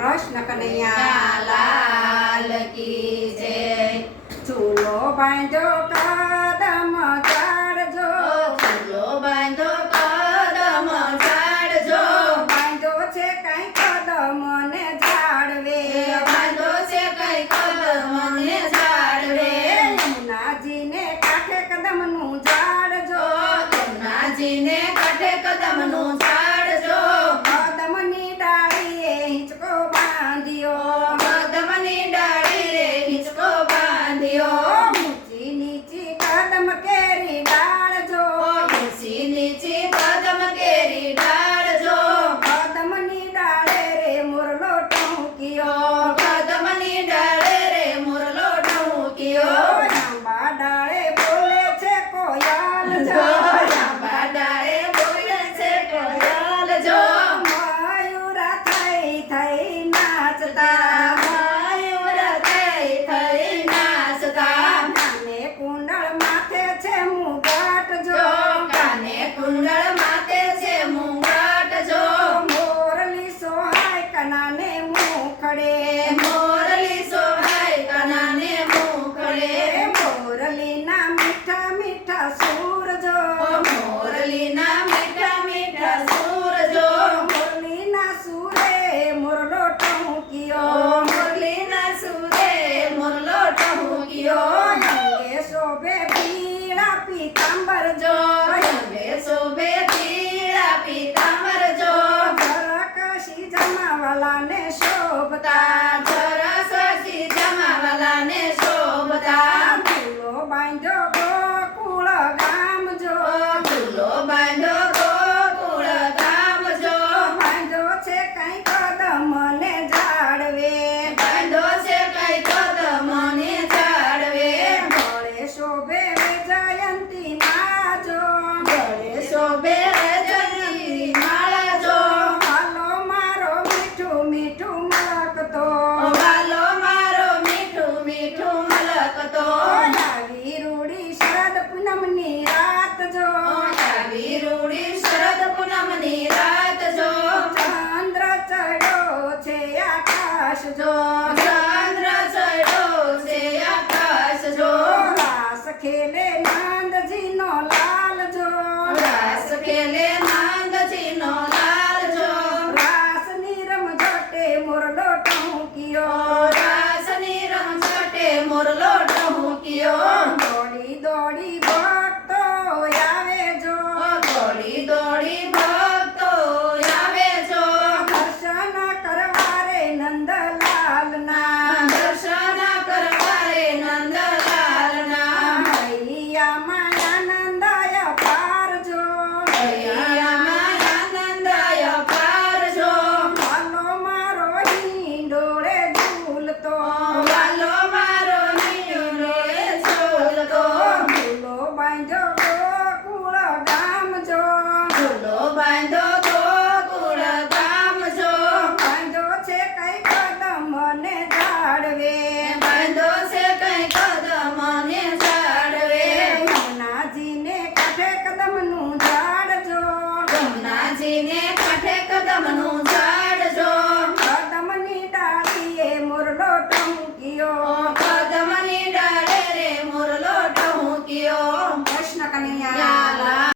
કૃષ્ણ કનૈયા લાલ કી જય। ચૂલો બાંધો કદમ ઝાડજો, ચૂલો બાંધો કદમ ઝાડજો, બાંધો છે કઈ કદમ ને ઝાડવે, બાંધો છે કઈ કદમ ને ઝાડવે। યમુનાજીને કાંઠે કદમનું ઝાડજો, યમુનાજીને કાંઠે કદમનું ઝાડજો, કદમની ડાળીએ હિંચકો બાંધ્યો, કદમની ડાળીએ હિંચકો બાંધ્યો। ઊંચી નીચી કદમ કેરી ડાળજો, ઊંચી નીચી કદમ કેરી ડાળજો, કદમની ડાળે રે મોરલો ટહુક્યો, કદમની ડાળે રે મોરલો ઢૂંક્યો। લાંબા ડાળે બોલે છે કોયલ જો, લાંબા ડાળે બોલે છે કોયલ જો, મયુરા થઈ થઈ નાચતા, મયુર થઈ થઈ નાચતા। કાને કુંડળ માથે છે મુગટ જો, કાને કુંડળ માથે છે મુંગટ જો, મોરલી સોહાય કનાને મુખડે, મોરલી શોભાય કનાને મુખડે, મોરલીના મીઠા મીઠા સૂર જો, મોરલીના મીઠા મીઠા સૂર જો, મોરલીના સૂરે મોરલો ટહુક્યો, મોરલીના સૂરે મોરલો ઢૂંક્યો। અંગે શોભે પીળા પીતાંબર જો, અંગે શોભે પીળા પીતાંબર જો, ઝરકશી જમાવાલાને શોભતા, સરસી જમાવાલાને શોભતા। ચૂલો બાંધ્યો ગોકુળ ગામ જો, ચૂલો બાંધો ગોકુળ ગામ જો, બાંધ્યો છે કઈ કદમ ને ઝાડવે, બાંધો છે કઈ કદમ ને ઝાડવે, ગળે શોભે જયંતી નાજો, ગળે શોભે રજની માળા જો, હાલો મારો મીઠું મીઠું મલકતો, વાલો મારો મીઠું મીઠું મલકતો। આવી રૂડી શરદ પૂનમની રાત જો, આવી રૂડી શરદ પૂનમની રાત જો, ચંદ્ર ચડ્યો છે આકાશ જો, ચંદ્ર ચડ્યો છે આકાશ જો, રાસ ખેલે નંદજીનો લાલ જો, રાસ ખેલે નંદજીનો લાલ જો, રાસની રમઝટે મોરલો ટહુક્યો, રાસની રમઝટે મોરલો ઢૂંક્યો। દોડી દોડી ભક્તો આવે જો, દોડી દોડી ભક્તો આવે જો, દર્શન કરવા રે નંદલાલના, દર્શન કરવા રે નંદલાલના, હૈયામાં આનંદાય પાર જો, હૈયામાં આનંદાય પાર જો, હાલો મારો હિંડોળે ઝૂલતો, વાલો મારો હિંડોળે ઝૂલતો, ચૂલો બાંધ્યો ગોકુળ ગામ જો, ચૂલો બાંધો ગોકુળ ગામ જો, બાંધ્યો છે કઈ કદમ ને ઝાડવે, બાંધો છે કઈ કદમ ને ઝાડવે, યમુનાજીને કાંઠે કદમનું ઝાડ જો, યમુનાજીને કાંઠે કદમનું